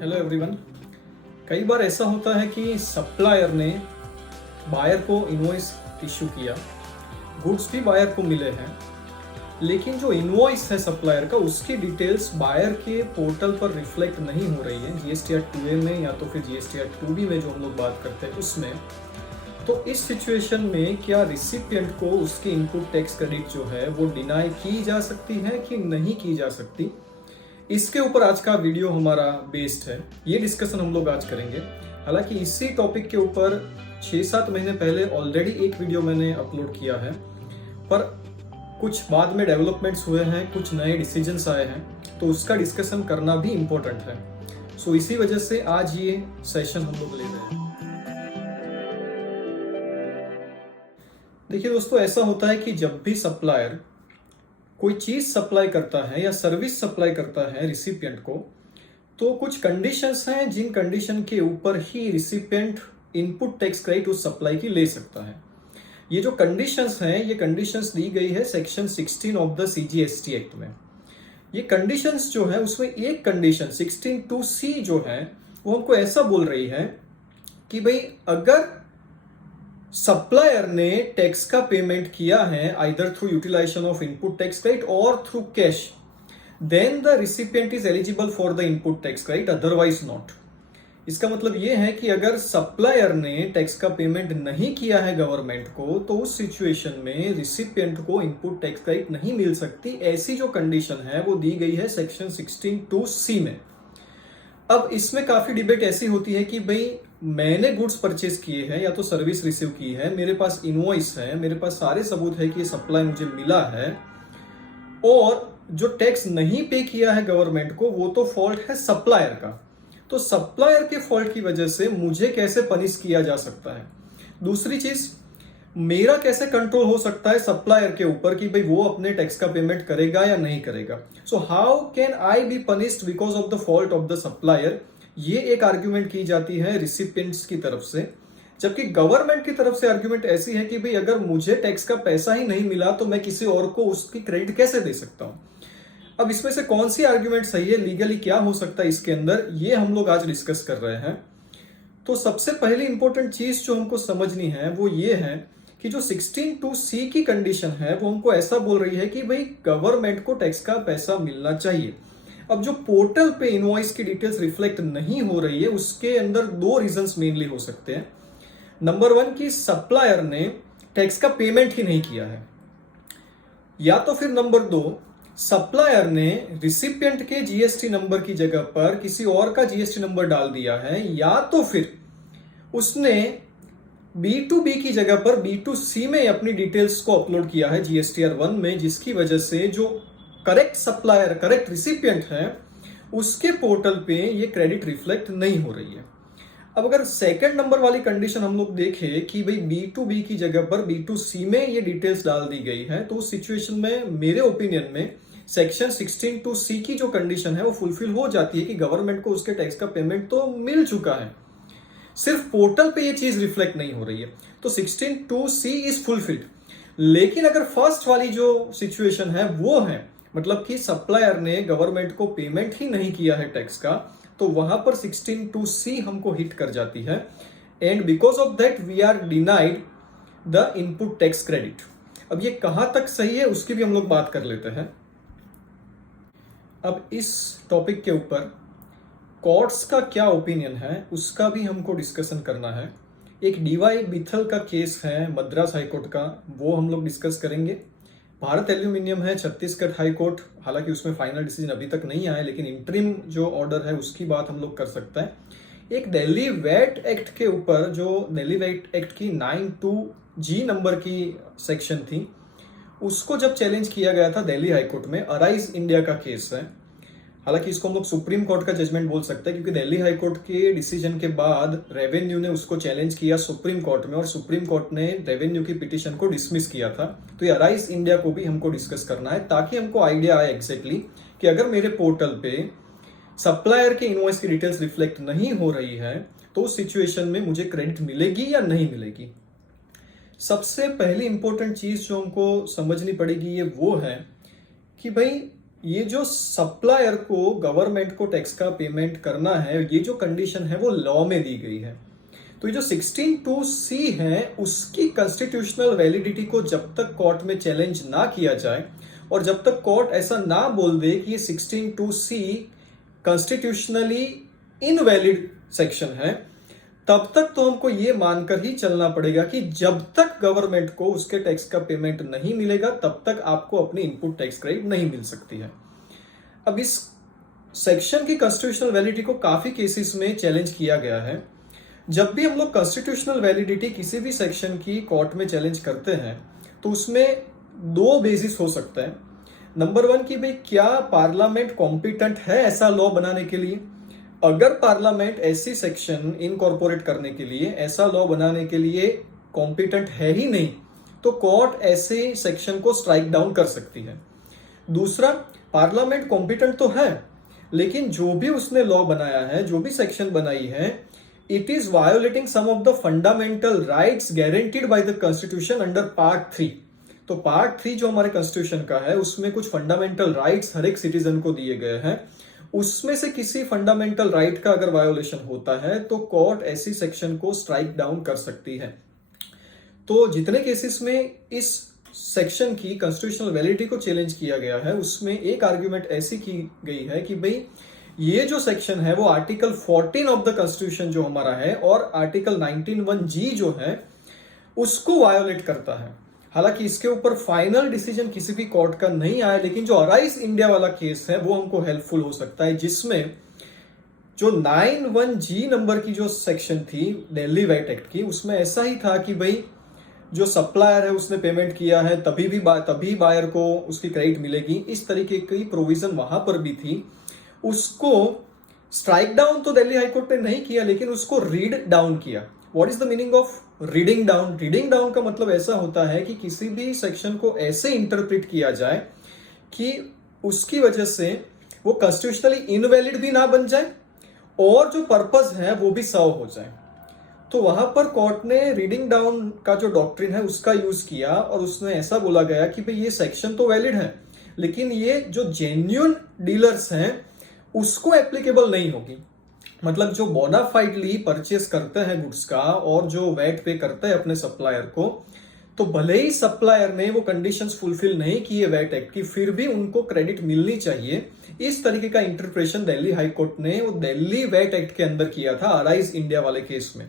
Hello everyone. कई बार ऐसा होता है कि सप्लायर ने बायर को इनवॉइस इशू किया, गुड्स भी बायर को मिले हैं, लेकिन जो इनवॉइस है सप्लायर का उसकी डिटेल्स बायर के पोर्टल पर रिफ्लेक्ट नहीं हो रही है जीएसटीआर 2A में या तो फिर जीएसटीआर 2B में जो हम लोग बात करते हैं उसमें। तो इस सिचुएशन में क्या रिसिपिएंट को उसकी इनपुट टैक्स क्रेडिट जो है वो डिनाई की जा सकती है कि नहीं की जा सकती, इसके ऊपर आज का वीडियो हमारा बेस्ड है। ये डिस्कशन हम लोग आज करेंगे। हालांकि इसी टॉपिक के ऊपर 6-7 महीने पहले ऑलरेडी एक वीडियो मैंने अपलोड किया है, पर कुछ बाद में डेवलपमेंट्स हुए हैं, कुछ नए डिसीजंस आए हैं, तो उसका डिस्कशन करना भी इम्पोर्टेंट है। सो इसी वजह से आज ये सेशन हम लोग ले रहे हैं। देखिए दोस्तों, ऐसा होता है कि जब भी सप्लायर कोई चीज सप्लाई करता है या सर्विस सप्लाई करता है रिसिपिएंट को, तो कुछ कंडीशंस हैं जिन कंडीशन के ऊपर ही रिसिपिएंट इनपुट टैक्स क्रेडिट उस सप्लाई की ले सकता है। ये जो कंडीशंस हैं, ये कंडीशंस दी गई है section 16 of the CGST act में। ये कंडीशंस जो है उसमें एक कंडीशन 16(2)(c जो है वो हमको ऐसा बोल रही है कि भाई अगर सप्लायर ने टैक्स का पेमेंट किया है either through utilisation of input tax credit और through cash, then the recipient is eligible for the input tax credit, otherwise not. इसका मतलब यह है कि अगर सप्लायर ने टैक्स का पेमेंट नहीं किया है गवर्नमेंट को, तो उस सिचुएशन में रिसिपिएंट को इनपुट टैक्स क्रेडिट नहीं मिल सकती। ऐसी जो कंडीशन है वो दी गई है सेक्शन 16(2)(c में। अब इसमें काफी डिबेट ऐसी होती है कि भाई मैंने गुड्स परचेज किए हैं या तो सर्विस रिसीव की है, मेरे पास इनवॉइस है, मेरे पास सारे सबूत है कि ये सप्लाई मुझे मिला है, और जो टैक्स नहीं पे किया है गवर्नमेंट को वो तो फॉल्ट है सप्लायर का। तो सप्लायर के फॉल्ट की वजह से मुझे कैसे पनिश किया जा सकता है। दूसरी चीज, मेरा कैसे कंट्रोल हो सकता है सप्लायर के ऊपर कि भाई वो अपने टैक्स का पेमेंट करेगा या नहीं करेगा। So how can I be punished because of the fault of the supplier, ये एक आर्ग्यूमेंट की जाती है रिसिपिएंट्स की तरफ से। जबकि गवर्नमेंट की तरफ से आर्ग्यूमेंट ऐसी है कि भाई अगर मुझे टैक्स का पैसा ही नहीं मिला तो मैं किसी और को उसकी क्रेडिट कैसे दे सकता हूं। अब इसमें से कौन सी आर्ग्यूमेंट सही है, लीगली क्या हो सकता है इसके अंदर, ये हम लोग आज डिस्कस कर रहे हैं। तो सबसे पहली इंपॉर्टेंट चीज जो हमको समझनी है वो ये है कि जो 16(2)(c की कंडीशन है वो हमको ऐसा बोल रही है कि भाई गवर्नमेंट को टैक्स का पैसा मिलना चाहिए। अब जो पोर्टल पे इनवॉइस की डिटेल्स रिफ्लेक्ट नहीं हो रही है उसके अंदर दो रीजंस मेनली हो सकते हैं। नंबर 1 कि सप्लायर ने टैक्स का पेमेंट ही नहीं किया है, या तो फिर नंबर 2 सप्लायर ने रिसिपिएंट के जीएसटी नंबर की जगह पर किसी और का जीएसटी नंबर डाल दिया है, या तो फिर उसने B2B की जगह पर B2C में अपनी डिटेल्स को अपलोड किया है जीएसटीआर 1 में, जिसकी वजह से जो करेक्ट सप्लायर, करेक्ट रिसिपिएंट है, उसके पोर्टल पे ये क्रेडिट रिफ्लेक्ट नहीं हो रही है। अब अगर सेकंड नंबर वाली कंडीशन हम लोग देखें कि भाई B2B की जगह पर B2C में ये डिटेल्स डाल दी गई है, तो उस सिचुएशन में मेरे ओपिनियन में सेक्शन 16(2)(c की जो कंडीशन है वो फुलफिल हो जाती है कि गवर्नमेंट को उसके टैक्स का पेमेंट तो मिल चुका है, सिर्फ पोर्टल पे ये चीज रिफ्लेक्ट नहीं हो रही है। तो 16(2)(c इज फुलफिल्ड। लेकिन अगर फर्स्ट वाली जो सिचुएशन है वो है, मतलब कि सप्लायर ने गवर्नमेंट को पेमेंट ही नहीं किया है टैक्स का, तो वहां पर 16(2)(c हमको हिट कर जाती है, and because of that we are denied the input tax credit. अब ये कहां तक सही है उसकी भी हम लोग बात कर लेते हैं। अब इस टॉपिक के ऊपर कोर्ट्स का क्या ओपिनियन है उसका भी हमको डिस्कशन करना है। एक डीवाई बिथल का केस है मद्रास हाईकोर्ट का, वो हम लोग डिस्कस करेंगे। भारत एल्यूमिनियम है छत्तीसगढ़ हाई कोर्ट, हालांकि उसमें फाइनल डिसीजन अभी तक नहीं आया, लेकिन इंटरिम जो ऑर्डर है उसकी बात हम लोग कर सकते हैं। एक दिल्ली वैट एक्ट के ऊपर, जो दिल्ली वैट एक्ट की 92G नंबर की सेक्शन थी, उसको जब चैलेंज किया गया था दिल्ली हाईकोर्ट में, अराइज इंडिया का केस है। हालांकि इसको हम लोग सुप्रीम कोर्ट का जजमेंट बोल सकते हैं, क्योंकि दिल्ली हाईकोर्ट के डिसीजन के बाद रेवेन्यू ने उसको चैलेंज किया सुप्रीम कोर्ट में, और सुप्रीम कोर्ट ने रेवेन्यू की पिटीशन को डिसमिस किया था। तो ये अराइज इंडिया को भी हमको डिस्कस करना है, ताकि हमको आइडिया आए एग्जैक्टली कि अगर मेरे पोर्टल पे सप्लायर के इनवॉइस की डिटेल्स रिफ्लेक्ट नहीं हो रही है तो उस सिचुएशन में मुझे क्रेडिट मिलेगी या नहीं मिलेगी। सबसे पहली इंपॉर्टेंट चीज जो हमको समझनी पड़ेगी ये वो है कि भाई ये जो सप्लायर को गवर्नमेंट को टैक्स का पेमेंट करना है, ये जो कंडीशन है वो लॉ में दी गई है। तो ये जो 16(2)(c है उसकी कॉन्स्टिट्यूशनल वैलिडिटी को जब तक कोर्ट में चैलेंज ना किया जाए और जब तक कोर्ट ऐसा ना बोल दे कि ये 16(2)(c कॉन्स्टिट्यूशनली इनवैलिड सेक्शन है, तब तक तो हमको ये मानकर ही चलना पड़ेगा कि जब तक गवर्नमेंट को उसके टैक्स का पेमेंट नहीं मिलेगा तब तक आपको अपनी इनपुट टैक्स क्रेडिट नहीं मिल सकती है। अब इस सेक्शन की कॉन्स्टिट्यूशनल वैलिडिटी को काफी केसेस में चैलेंज किया गया है। जब भी हम लोग कॉन्स्टिट्यूशनल वैलिडिटी किसी भी सेक्शन की कोर्ट में चैलेंज करते हैं तो उसमें दो बेसिस हो सकता है। नंबर 1 कि भाई क्या पार्लियामेंट कॉम्पिटेंट है ऐसा लॉ बनाने के लिए। अगर पार्लियामेंट ऐसी सेक्शन इनकॉर्पोरेट करने के लिए, ऐसा लॉ बनाने के लिए कॉम्पिटेंट है ही नहीं, तो कोर्ट ऐसे सेक्शन को स्ट्राइक डाउन कर सकती है। दूसरा, पार्लियामेंट कॉम्पिटेंट तो है लेकिन जो भी उसने लॉ बनाया है, जो भी सेक्शन बनाई है, it is violating some of the fundamental rights guaranteed by the constitution under part 3। तो पार्ट 3 जो हमारे कॉन्स्टिट्यूशन का है उसमें कुछ फंडामेंटल राइट्स हर एक सिटीजन को दिए गए हैं। उसमें से किसी फंडामेंटल राइट का अगर वायोलेशन होता है तो कोर्ट ऐसी सेक्शन को स्ट्राइक डाउन कर सकती है। तो जितने केसेस में इस सेक्शन की कॉन्स्टिट्यूशनल वैलिडिटी को चैलेंज किया गया है उसमें एक आर्ग्यूमेंट ऐसी की गई है कि भाई ये जो सेक्शन है वो आर्टिकल 14 ऑफ द कॉन्स्टिट्यूशन जो हमारा है और आर्टिकल 19(1)(g जो है उसको वायोलेट करता है। हालांकि इसके ऊपर फाइनल डिसीजन किसी भी कोर्ट का नहीं आया, लेकिन जो अराइज इंडिया वाला केस है वो हमको हेल्पफुल हो सकता है, जिसमें जो 9(1)(g नंबर की जो सेक्शन थी दिल्ली वैट एक्ट की, उसमें ऐसा ही था कि भाई जो सप्लायर है उसने पेमेंट किया है तभी बायर को उसकी क्रेडिट मिलेगी। इस तरीके की प्रोविजन वहां पर भी थी। उसको स्ट्राइक डाउन तो दिल्ली हाईकोर्ट ने नहीं किया लेकिन उसको रीड डाउन किया। What is the meaning of reading down? Reading down का मतलब ऐसा होता है कि किसी भी सेक्शन को ऐसे इंटरप्रेट किया जाए कि उसकी वजह से वो कॉन्स्टिट्यूशनली इनवैलिड भी ना बन जाए और जो पर्पस है वो भी सर्व हो जाए। तो वहां पर कोर्ट ने रीडिंग डाउन का जो डॉक्ट्रिन है उसका यूज किया और उसने ऐसा बोला गया कि भाई ये सेक्शन तो वैलिड है लेकिन ये जो जेन्युइन डीलर्स हैं उसको एप्लीकेबल नहीं होगी। मतलब जो बोनाफाइडली परचेस करते हैं गुड्स का और जो वैट पे करते हैं अपने सप्लायर को, तो भले ही सप्लायर ने वो कंडीशंस फुलफिल नहीं किए वैट एक्ट की, फिर भी उनको क्रेडिट मिलनी चाहिए। इस तरीके का इंटरप्रिटेशन दिल्ली हाईकोर्ट ने वो दिल्ली वैट एक्ट के अंदर किया था अराइज इंडिया वाले केस में।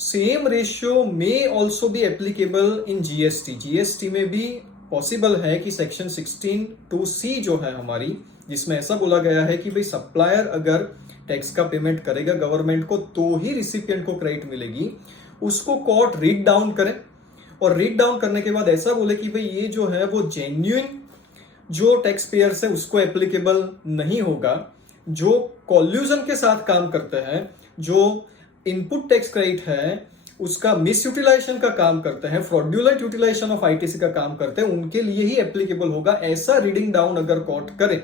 सेम रेशियो में ऑल्सो भी एप्लीकेबल इन जीएसटी। जीएसटी में भी पॉसिबल है कि सेक्शन 16(2)(c जो है हमारी, जिसमें ऐसा बोला गया है कि भाई सप्लायर अगर टैक्स का पेमेंट करेगा गवर्नमेंट को तो ही रिसिपिएंट को क्रेडिट मिलेगी, उसको कोर्ट रीड डाउन करे और रीड डाउन करने के बाद ऐसा बोले कि भाई ये जो है वो जेन्युइन जो टैक्स पेयर्स है उसको एप्लीकेबल नहीं होगा। जो कॉल्यूजन के साथ काम करते हैं, जो इनपुट टैक्स क्रेडिट है उसका मिस यूटिलाइजेशन का काम करते हैं, फ्रॉडुलेंट यूटिलाइजेशन ऑफ आईटीसी का काम करते हैं, उनके लिए ही एप्लीकेबल होगा। ऐसा रीडिंग डाउन अगर कोर्ट करे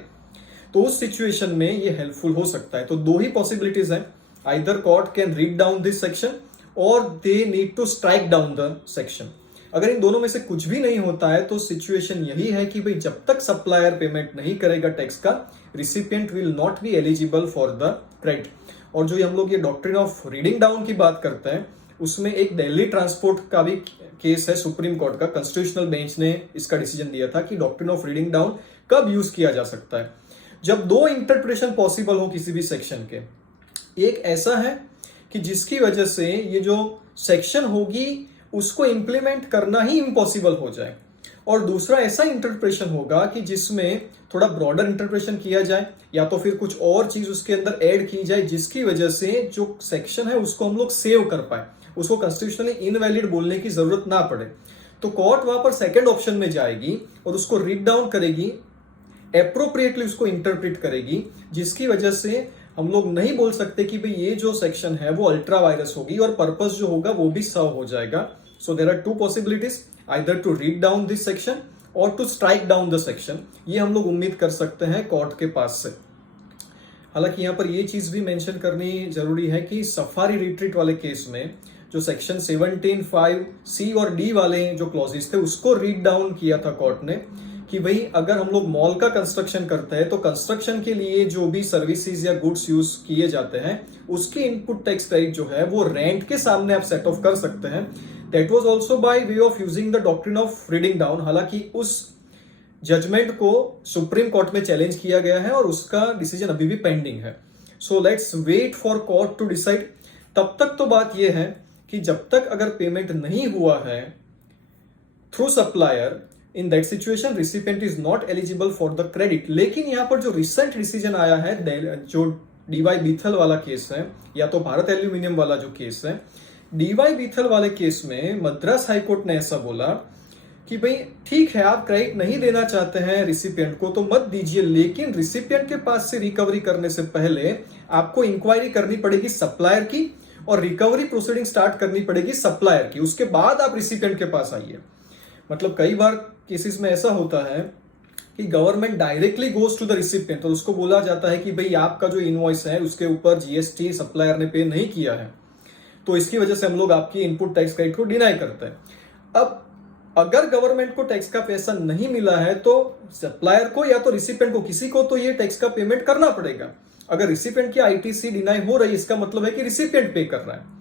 तो उस सिचुएशन में ये हेल्पफुल हो सकता है। तो दो ही पॉसिबिलिटीज हैं, either court can read down this section और they need to strike down the section. अगर इन दोनों में से कुछ भी नहीं होता है तो सिचुएशन यही है कि भाई जब तक सप्लायर पेमेंट नहीं करेगा टैक्स का, recipient will not be eligible for the credit. और जो हम लोग ये डॉक्ट्रिन ऑफ रीडिंग डाउन की बात करते हैं उसमें एक दिल्ली ट्रांसपोर्ट का भी केस है सुप्रीम कोर्ट का। कॉन्स्टिट्यूशनल बेंच ने इसका डिसीजन दिया था कि डॉक्ट्रिन ऑफ रीडिंग डाउन कब यूज किया जा सकता है, जब दो इंटरप्रिटेशन पॉसिबल हो किसी भी सेक्शन के। एक ऐसा है कि जिसकी वजह से ये जो सेक्शन होगी उसको इंप्लीमेंट करना ही इम्पॉसिबल हो जाए, और दूसरा ऐसा इंटरप्रिटेशन होगा कि जिसमें थोड़ा ब्रॉडर इंटरप्रिटेशन किया जाए या तो फिर कुछ और चीज उसके अंदर ऐड की जाए जिसकी वजह से जो सेक्शन है उसको हम लोग सेव कर पाए, उसको कॉन्स्टिट्यूशनली इनवैलिड बोलने की जरूरत ना पड़े। तो कोर्ट वहां पर सेकंड ऑप्शन में जाएगी और उसको रीड डाउन करेगी, एप्रोप्रिएटली उसको इंटरप्रेट करेगी, जिसकी वजह से हम लोग नहीं बोल सकते कि भाई ये जो सेक्शन है वो अल्ट्रा वायरस होगी और पर्पस जो होगा वो भी सर्व हो जाएगा। So there are two possibilities, either to read down this section और to strike down the section. ये हम लोग उम्मीद कर सकते हैं कोर्ट के पास से। हालांकि यहाँ पर ये चीज भी मेंशन करनी जरूरी है कि सफारी रिट्रीट वाले केस में जो सेक्शन 17(5)(c) और D वाले जो क्लॉजेस थे उसको रीड डाउन किया था कोर्ट ने कि भाई अगर हम लोग मॉल का कंस्ट्रक्शन करते हैं तो कंस्ट्रक्शन के लिए जो भी सर्विसेज या गुड्स यूज किए जाते हैं उसकी इनपुट टैक्स क्रेडिट जो है वो रेंट के सामने आप सेट ऑफ कर सकते हैं। That was also by way of using the doctrine of reading down. हालांकि उस जजमेंट को सुप्रीम कोर्ट में चैलेंज किया गया है और उसका डिसीजन अभी भी पेंडिंग है। So let's wait for court to decide. तब तक तो बात यह है कि जब तक अगर पेमेंट नहीं हुआ है through supplier, in that situation recipient is not eligible for the credit. लेकिन यहां पर जो रिसेंट डिसीजन आया है, जो डीवाई बीथल वाला केस है या तो भारत एल्यूमिनियम वाला जो केस है, डीवाई बीथल वाले केस में मद्रास हाईकोर्ट ने ऐसा बोला कि भाई ठीक है, आप क्रेडिट नहीं देना चाहते हैं रिसिपिएंट को तो मत दीजिए, लेकिन रिसिपिएंट के पास से रिकवरी करने से पहले आपको इंक्वायरी करनी पड़ेगी सप्लायर की और रिकवरी प्रोसीडिंग स्टार्ट करनी पड़ेगी सप्लायर की, उसके बाद आप रिसिपिएंट के पास आइए। मतलब कई बार केसेस में ऐसा होता है कि government directly goes to the recipient और उसको बोला जाता है कि भाई आपका जो इनवॉइस है उसके ऊपर जीएसटी सप्लायर ने पे नहीं किया है, तो इसकी वजह से हम लोग आपकी इनपुट टैक्स क्रेडिट को डिनाई करते हैं। अब अगर गवर्नमेंट को टैक्स का पैसा नहीं मिला है तो सप्लायर को या तो रिसिपिएंट को, किसी को तो ये टैक्स का पेमेंट करना पड़ेगा। अगर रिसिपिएंट की आईटीसी डिनाई हो रही है इसका मतलब है कि रिसिपिएंट पे कर रहा है।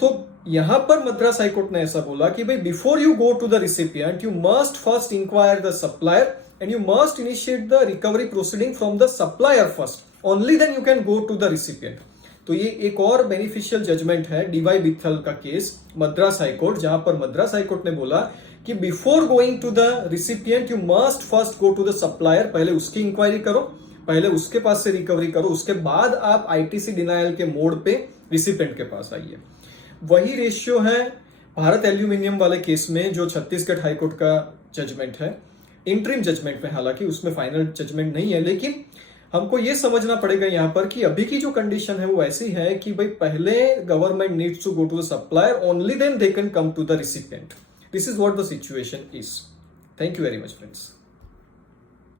तो यहां पर मद्रास हाईकोर्ट ने ऐसा बोला कि भाई before you go to the recipient you must first inquire the supplier and you must initiate the recovery proceeding from the supplier first, only then you can go to the recipient. तो ये एक और beneficial judgment है D Y Beethal का case Madras high court, जहां पर Madras high court ने बोला कि before going to the recipient you must first go to the supplier, पहले उसकी इंक्वायरी करो, पहले उसके पास से रिकवरी करो, उसके बाद आप आईटीसी डिनायल के मोड पे रिसिपिएंट के पास आइए। वही रेशियो है भारत एल्यूमिनियम वाले केस में जो छत्तीसगढ़ हाईकोर्ट का जजमेंट है, इंटरिम जजमेंट में, हालांकि उसमें फाइनल जजमेंट नहीं है। लेकिन हमको ये समझना पड़ेगा यहाँ पर कि अभी की जो कंडीशन है वो ऐसी है कि भाई पहले government needs to go to the supplier, only then they can come to the recipient. This is what the situation is. Thank you very much friends.